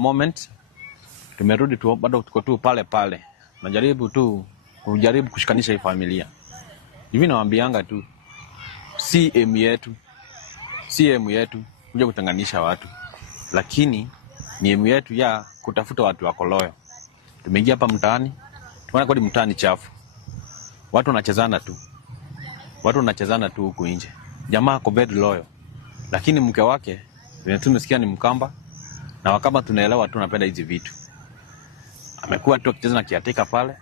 moment tumerudi tu, bado tuko tu pale pale. Najaribu tu kushikanisha hii familia. Hivi nawaambianga tu CM yetu kuja kutenganisha watu. Lakini ni M yetu ya kutafuta watu wako loyo. Tumeingia hapa mtaani, tunaona kweli mtaani chafu. Watu wanachezana tu huku nje. Jamaa ako very loyal. Lakini mke wake tumesikia ni Mkamba, na Wakamba tunaelewa tu napenda hizi vitu. Amekuwa tu akicheza na kiateka pale.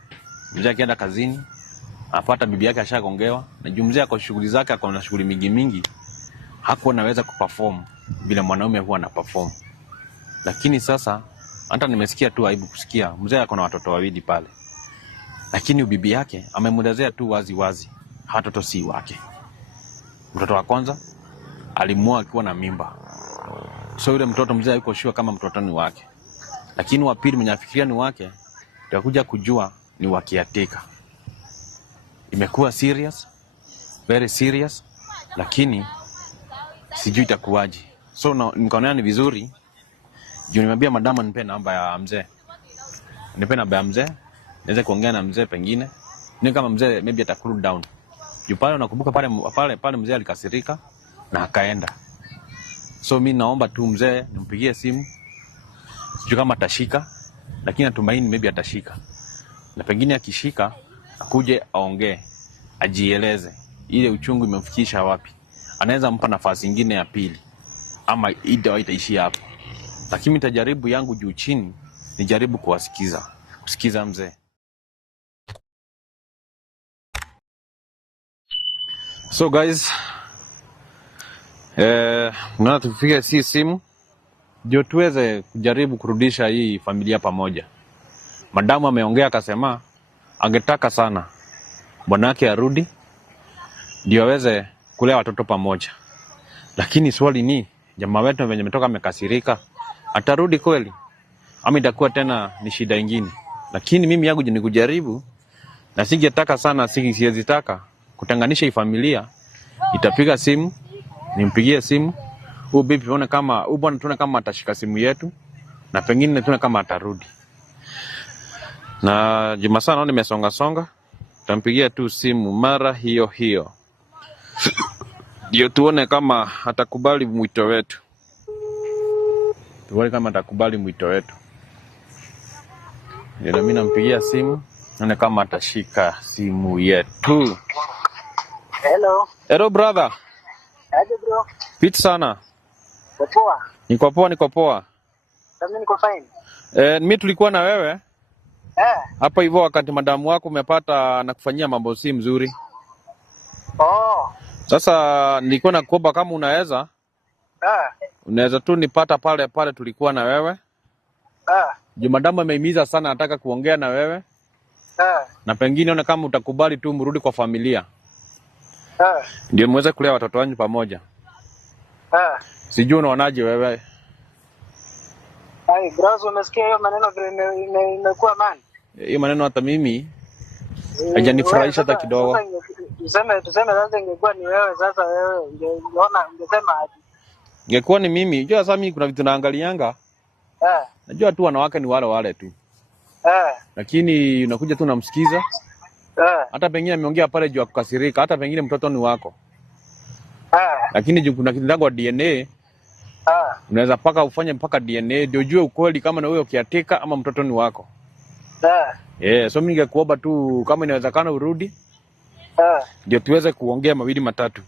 Mzee akienda kazini, apata bibi yake ashagongewa, na mzee kwa shughuli zake, akona shughuli mingi, hakuwa anaweza kuperform bila mwanaume huwa ana perform. Lakini sasa hata nimesikia tu aibu kusikia mzee akona watoto wawili pale. Lakini bibi yake amemwelezea tu wazi watoto si wake. Mtoto wa kwanza alimuoa akiwa na mimba. So yule mtoto mzee yuko sure kama mtoto ni wake. Lakini wa pili mwenye afikiria ni wake, tutakuja kujua ni wakiateka. Imekuwa serious, very serious, lakini sijui itakuwaje. So nikaona ni vizuri juu nimwambia madama nipe namba ya mzee. Nipe namba ya mzee, naweza kuongea na mzee pengine. Ni kama mzee maybe ata cool down. Juu pale unakumbuka pale mzee alikasirika na akaenda. So mimi naomba tu mzee nimpigie simu. Sijui kama atashika, lakini natumaini maybe atashika. Na pengine akishika akuje aongee, ajieleze ile uchungu imemfikisha wapi. Anaweza mpa nafasi nyingine ya pili ama itaishia hapo. Lakini nitajaribu yangu juu chini, nijaribu kusikiza mzee. So guys, mnaona tufikie si simu ndio tuweze kujaribu kurudisha hii familia pamoja. Madamu ameongea akasema angetaka sana bwanake arudi ndio aweze kulea watoto pamoja. Lakini swali ni jamaa wetu venye ametoka amekasirika, atarudi kweli ama itakuwa tena ni shida nyingine? Lakini mimi yangu ni kujaribu, na singetaka sana, siwezi taka kutenganisha hii familia. Itapiga simu, nimpigie simu huyu bibi tuone kama bwana tuone kama atashika simu yetu, na pengine tuone kama atarudi. Na Juma sana nimesonga, tampigia tu simu mara hiyo. Ndio tuone kama atakubali mwito wetu. Ndio mimi nampigia simu, tuone kama atashika simu yetu. Hello brother. Aje bro. Fit sana. Poa. Niko poa. Mimi niko fine. Mimi tulikuwa na wewe. Hapa hivyo wakati madamu wako umepata na kufanyia mambo si mzuri. Sasa nilikuwa nakuomba kama unaweza. Unaweza tu nipata pale tulikuwa na wewe. Juu madamu ameimiza sana, nataka kuongea na wewe. Na pengine ona kama utakubali tu mrudi kwa familia. Ndio muweze kulea watoto wanyu pamoja. Sijui unaonaje wewe? Ai bro, umesikia hiyo maneno vile imekuwa man? Hiyo maneno hata mimi hajanifurahisha hata kidogo. Tuseme sasa ingekuwa ni wewe, sasa wewe ungesema aje? Ingekuwa ni mimi, unajua sasa mimi kuna vitu naangalianga. Najua tu wanawake ni wale tu. Lakini unakuja tu unamsikiza. Hata pengine ameongea pale juu akukasirika, hata pengine mtoto ni wako. Lakini juu kuna kitu ndani DNA. Unaweza paka ufanye mpaka DNA ndio ujue ukweli kama na wewe ukiateka ama mtoto ni wako. So mimi ningekuomba tu kama inawezekana urudi. Ndio tuweze kuongea mawili matatu.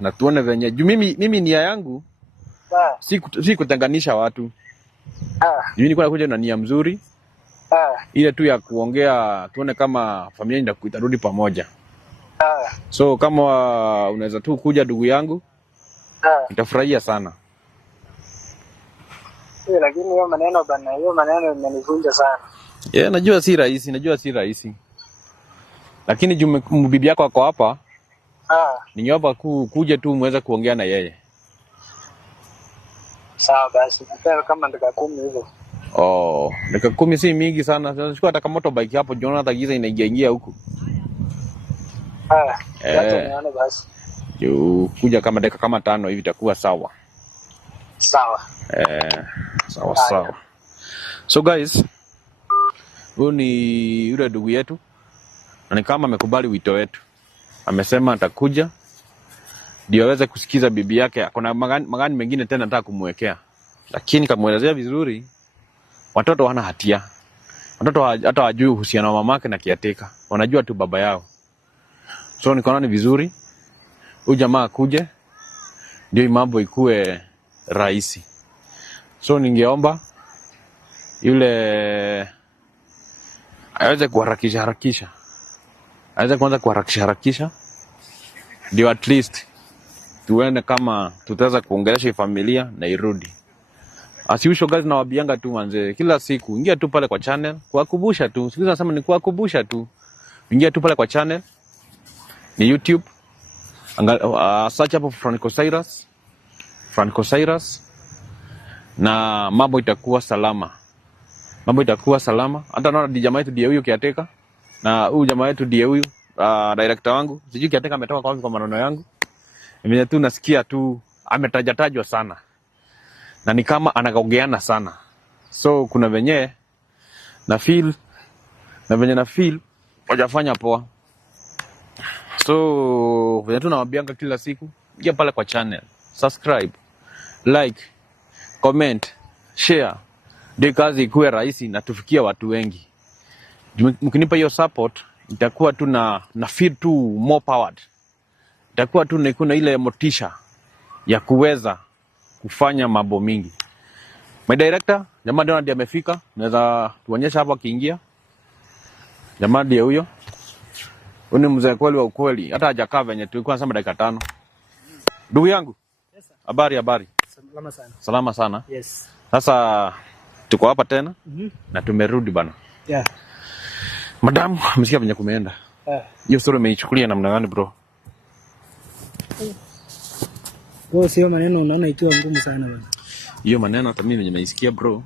Na tuone venye. Juu mimi nia yangu si kutenganisha watu. Mimi niko nakuja na nia mzuri. Ile tu ya kuongea tuone kama familia itarudi pamoja. So kama unaweza tu kuja ndugu yangu, nitafurahia sana. Lakini hiyo maneno imenivunja sana. Najua si rahisi. Lakini juu bibi yako ako hapa. Ningeomba kuja tu muweze kuongea na yeye. Sawa basi, kama dakika 10 hivyo. Dakika 10 si mingi sana. Tunachukua hata kama motorbike hapo, jiona hata giza inaingia huku. Acha nione basi. Kuja kama dakika kama 5 hivi itakuwa sawa. Sawa. Sawa. So guys, huyu ni yule ndugu yetu na ni kama amekubali wito wetu. Amesema atakuja ndio aweze kusikiza bibi yake. Kuna magani mengine tena nataka kumwekea, lakini kamuelezea vizuri, watoto wana hatia. Watoto hata wajui uhusiano wa mamake na kiateka, wanajua tu baba yao. So nikaona ni vizuri huyu jamaa akuje ndio mambo ikue rahisi. So ningeomba yule aweze kuharakisha. Aweze kwanza kuharakisha ndio at least tuende kama tutaweza kuongelesha familia na irudi. As usual guys, nawabianga tu manze, kila siku ingia tu pale kwa channel kuwakumbusha tu. Siku nasema ni kuwakumbusha tu. Ingia tu pale kwa channel ni YouTube. Search hapo Franco Cyrus na mambo itakuwa salama. Hata naona jamaa yetu ndiye huyo kiateka, na huyu jamaa yetu ndiye huyu director wangu. Sijui kiateka ametoka kwa wapi kwa maneno yangu. Mimi tu nasikia tu ametajatajwa sana. Na ni kama anagaogeana sana. So kuna venye na feel wajafanya poa. So venye tu nawaambianga kila siku, ingia pale kwa channel, subscribe, like, comment, share. Ndio kazi ikuwe rahisi na tufikia watu wengi. Mkinipa hiyo support, itakuwa tu na feel tu more powered. Itakuwa tu kuna ile motisha ya kuweza kufanya mambo mingi. My director, jamaa ndio amefika. Naweza tuonyesha hapa akiingia. Jamaa ndiye huyo. Huyu ni mzee kweli wa ukweli. Hata hajakaa venye tulikuwa nasema dakika 5. Ndugu yangu. Yes sir. Habari. Salama sana. Yes. Sasa tuko hapa tena na tumerudi bana. Yeah. Madam, umesikia venye kumeenda? Hiyo story umeichukulia namna gani bro? Sio maneno unaona ikiwa ngumu sana bana. Hiyo maneno hata mimi nimeisikia bro.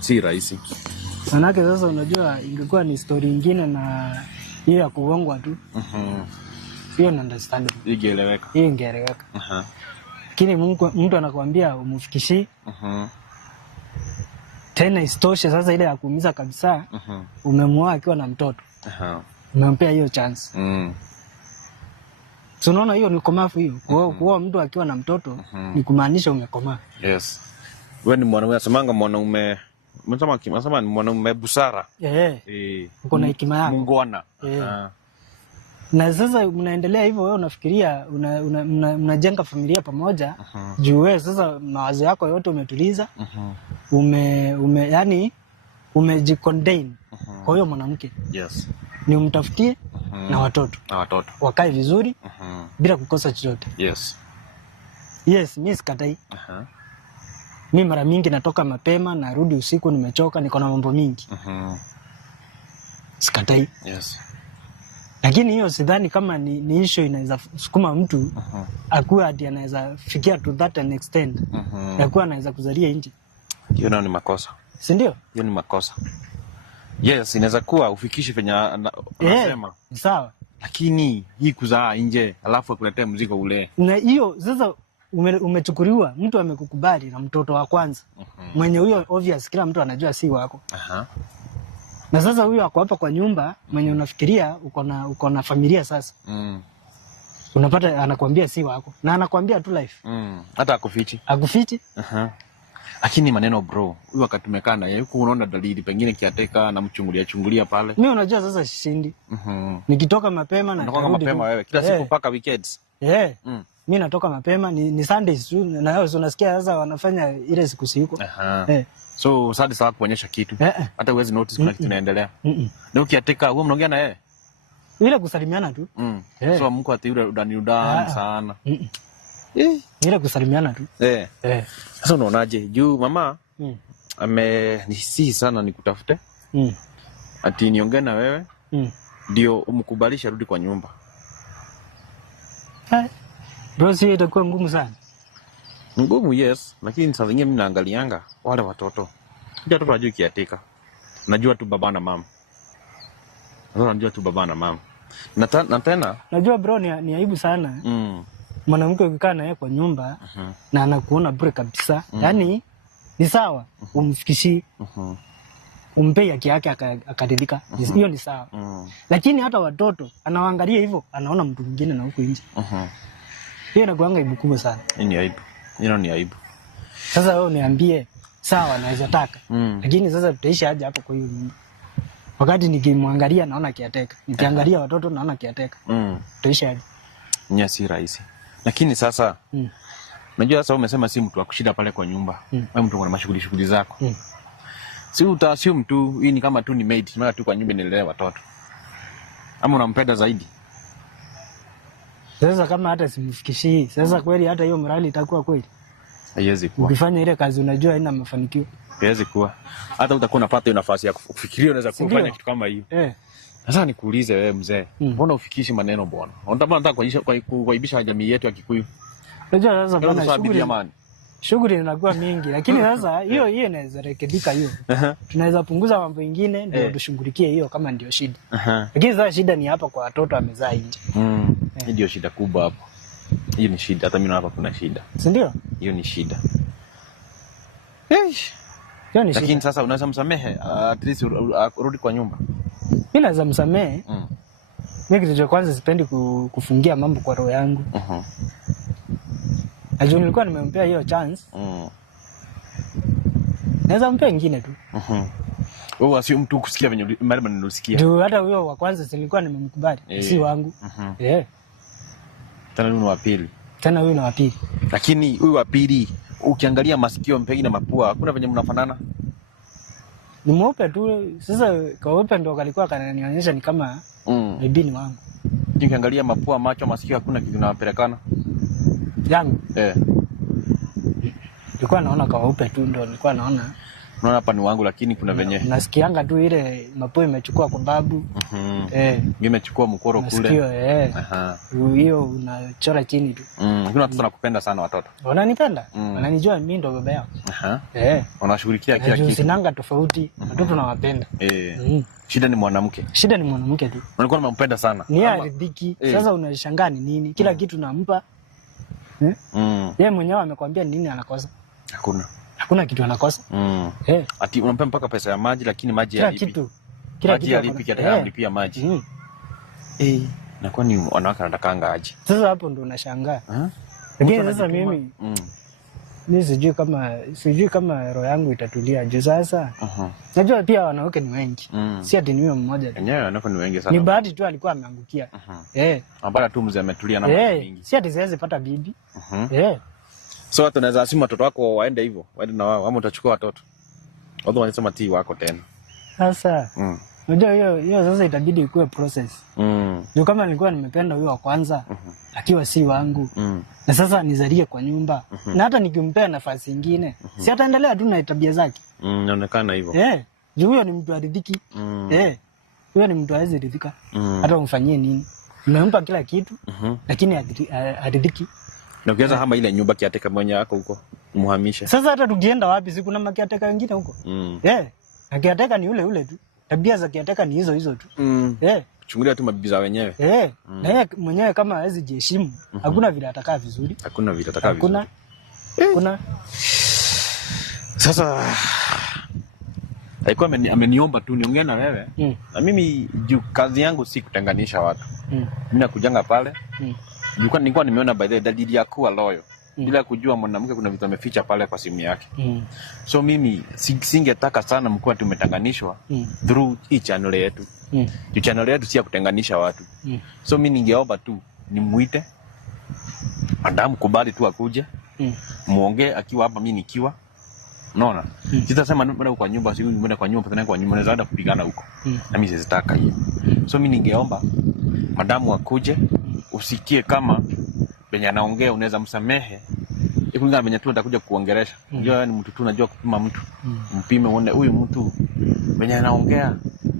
Si rahisi. Manake sasa unajua ingekuwa ni story nyingine na hiyo ya kuongwa tu. Hiyo na understandable. Ingeeleweka. Lakini mtu anakuambia umfikishie. Tena istoshe sasa ile ya kuumiza kabisa. Umemwoa akiwa na mtoto. Umempea hiyo chance. So unaona hiyo ni komafu hiyo. Kuoa mtu akiwa na mtoto ni kumaanisha umekomaa. Yes. Wewe ni mwanaume, asemanga mwanaume, mnasema ni mwanaume busara. Uko na hekima yako. Mungwana. Na sasa mnaendelea hivyo, wewe unafikiria mnajenga familia pamoja. Juu wewe sasa mawazo yako yote umetuliza. Yani umejicontain kwa hiyo mwanamke. Yes. Ni umtafutie na watoto. Wakae vizuri bila kukosa chochote. Yes, mimi sikatai. Mimi mara mingi natoka mapema, narudi usiku nimechoka, niko na mambo mingi. Sikatai. Yes. Lakini hiyo sidhani kama ni issue inaweza sukuma mtu akuwe hadi anaweza fikia to that an extent. Akuwe anaweza kuzalia nje. Hiyo ni makosa. Si ndio? Hiyo ni makosa. Yes, inaweza kuwa ufikishi venye anasema. Sawa. Lakini hii kuzaa nje alafu akuletea mzigo ule. Na hiyo sasa umechukuliwa, mtu amekukubali na mtoto wa kwanza. Mwenye huyo obvious kila mtu anajua si wako. Na sasa huyo ako hapa kwa nyumba, mwenye unafikiria uko na familia sasa. Unapata anakuambia si wako. Na anakuambia tu life. Hata akufichi. Lakini maneno bro, huyu wakati tumekaa naye huko unaona dalili pengine kiateka na mchungulia pale. Mimi unajua sasa shindi. Nikitoka mapema na natoka mapema wewe kila siku mpaka weekends. Mimi natoka mapema ni Sundays tu na wewe unasikia sasa wanafanya ile siku. So sasa sawa kuonyesha kitu. Hata uwezi notice kuna kitu inaendelea. Na ukiateka wewe mnaongea na yeye? Ile kusalimiana tu. So mko ati yule udani sana. Ile kusalimiana tu. Sasa unaonaje? Juu mama amenisihi sana nikutafute. Ati niongee na wewe. Ndio umkubalisha rudi kwa nyumba. Bro, si itakuwa ngumu sana. Ngumu yes, lakini saa zingine mimi naangalianga wale watoto. Watoto wajui kiatika. Najua tu baba na mama. Na tena najua bro ni aibu sana. mwanamke ukikaa naye kwa nyumba na anakuona bure kabisa, yani ni sawa, umfikishie umpei haki yake akaridhika, hiyo ni sawa. Lakini hata watoto anawaangalia hivyo, anaona mtu mwingine na huko nje, hiyo inakuanga aibu kubwa sana. Ni aibu, hilo ni aibu. Sasa wewe niambie, sawa, naweza taka, lakini sasa tutaishi aje hapo kwa hiyo nyumba? Wakati nikimwangalia naona kiateka, nikiangalia watoto naona kiateka, tutaishi aje? Nya si rahisi. Lakini sasa unajua sasa umesema si mtu wa kushida pale kwa nyumba. Wewe mtu una shughuli zako. Si utaassume tu hii ni kama tu ni maid, mara tu kwa nyumba nielewe watoto. Ama unampenda zaidi? Sasa kama hata simfikishii, sasa kweli hata hiyo morali itakuwa kweli? Haiwezi kuwa. Ukifanya ile kazi unajua haina mafanikio. Haiwezi kuwa. Hata utakuwa unapata hiyo nafasi ya kufikiria unaweza kufanya kitu kama hiyo. Sasa nikuulize wewe mzee, mbona ufikishi maneno bwana? Unataka kuaibisha jamii yetu ya Kikuyu? Unajua sasa bwana, shughuli inakuwa mingi, lakini sasa hiyo inaweza rekebika hiyo. Tunaweza punguza mambo mengine ndio tushughulikie hiyo kama ndio shida. Lakini sasa shida ni hapa kwa watoto amezaa nje. Hii ndio shida kubwa hapo. Hiyo ni shida, hata mimi hapa kuna shida. Si ndio? Hiyo ni shida. Lakini sasa unaweza msamehe at least urudi kwa nyumba. Mimi naweza msamehe. Mimi kitu cha kwanza sipendi kufungia mambo kwa roho yangu. Najua nilikuwa nimempea hiyo chance. Naweza mpea nyingine tu. Wewe sio mtu kusikia venye mara nilisikia. Ndio hata huyo wa kwanza nilikuwa nimemkubali, si wangu. Tena huyu wa pili. Tena huyu na wa pili. Lakini huyu wa pili ukiangalia masikio mpegi na mapua hakuna venye mnafanana. Ni mweupe tu. Sasa kaupe ndo kalikuwa kananionyesha ni kama bibi ni wangu. Ukiangalia mapua, macho, masikio hakuna kitu kinapelekana. Yangu? Nilikuwa naona kaupe tu ndo nilikuwa naona. Unaona hapa ni wangu lakini kuna venye. Nasikianga tu ile mapua imechukua kwa babu. Imechukua mkoro kule. Masikio hiyo unachora chini tu. Lakini watoto nakupenda sana watoto. Wananipenda? Wananijua mimi ndo baba yao. Wanashughulikia kila kitu. Sinanga tofauti. Watoto nawapenda. Shida ni mwanamke. Shida ni mwanamke tu. Ulikuwa unampenda sana. Ni aridhiki. Sasa unashangaa ni nini? Kila kitu nampa. Yeye mwenyewe amekwambia nini anakosa? Hakuna kitu anakosa. Ati unampa mpaka pesa ya maji lakini maji ya kitu. Kila kitu alipi alipia maji. Na kwa nini wanawake wanatakanga aje? Sasa hapo ndo unashangaa. Lakini sasa mimi sijui kama roho yangu itatulia juu sasa. Najua pia wanawake ni wengi. Si ati niwe mmoja tu. Yenyewe wanawake ni wengi sana. Ni bahati tu alikuwa ameangukia. Ambala tu mzee ametulia na mambo mingi. Si ati siwezi pata bibi. So watu wanaweza asema watoto wako waende hivyo, waende na wao ama utachukua watoto. Watu wanasema tii wako tena. Sasa unajua hiyo sasa itabidi ikuwe process. Ndio kama nilikuwa nimependa huyo wa kwanza akiwa si wangu. Na sasa nizalie kwa nyumba. Na hata nikimpea nafasi nyingine, si ataendelea tu na tabia zake. Inaonekana hivyo. Juu huyo ni mtu aridhiki. Huyo ni mtu hawezi ridhika. Hata umfanyie nini. Unampa kila kitu, lakini aridhiki. Na ukianza hama ile nyumba kiateka mwenye wako huko, umuhamisha. Sasa hata tukienda wapi si kuna makiateka wengine huko? Na kiateka ni ule tu. Tabia za kiateka ni hizo tu. Chungulia tu mabibi za wenyewe. Na yeye mwenyewe kama hawezi jiheshimu, hakuna vile atakaa vizuri. Hakuna. Sasa alikuwa ameniomba tu niongee na wewe. Na mimi juu kazi yangu si kutenganisha watu. Mimi nakujanga pale. Nilikuwa nimeona by the dalili ya kuwa loyo. Bila kujua mwanamke kuna vitu ameficha pale kwa simu yake. So mimi singetaka sana mkuwa tumetanganishwa through hii channel yetu. Channel yetu si ya kutenganisha watu. So mimi ningeomba tu nimuite. Adamu kubali tu akuje. Muongee akiwa hapa mimi nikiwa. Unaona? Sitasema nenda kwa nyumba, siku nenda kwa nyumba, tena kwa nyumba naweza hata kupigana huko. Na mimi sizitaka hiyo. So mimi ningeomba madamu akuje, usikie kama benye anaongea unaweza msamehe. Ikulingana benye tu atakuja kuongelesha. Unajua ni mtu tu unajua kupima mtu. Mpime uone huyu mtu benye anaongea.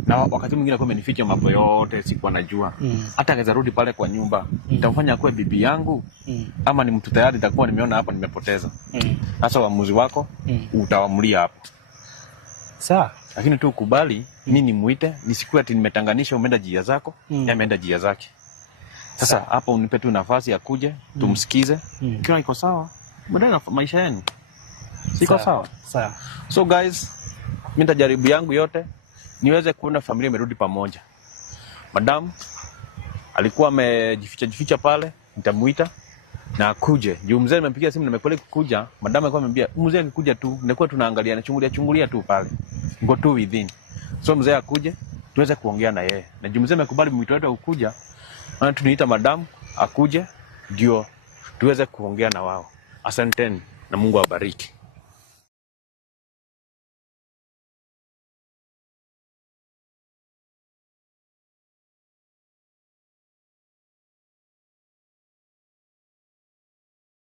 Na wakati mwingine kwa amenificha mambo yote sikuwa najua. Hata angeza rudi pale kwa nyumba, nitamfanya kuwa bibi yangu ama ni mtu tayari nitakuwa nimeona hapa nimepoteza. Sasa uamuzi wako utaamulia hapo. Sawa. Lakini tu ukubali mimi nimuite, nisikuwe ati nimetanganisha umeenda njia zako, yeye ameenda njia zake. Sasa hapo unipe tu nafasi akuje tumsikize. Kila iko sawa, baadaye maisha yenu siko sawa. Sawa. So guys, mimi nitajaribu yangu yote niweze kuona familia imerudi pamoja. Madam alikuwa amejificha pale, nitamuita na akuje. Juu mzee nimempigia simu nimekole kukuja, madam alikuwa amemwambia mzee akikuja tu nilikuwa tunaangalia na chungulia tu pale. Ngo tu within. So mzee akuje tuweze kuongea na yeye. Na juu mzee amekubali mwito wetu ukuja, na tuniita madam akuje ndio tuweze kuongea na wao. Asanteni na Mungu awabariki.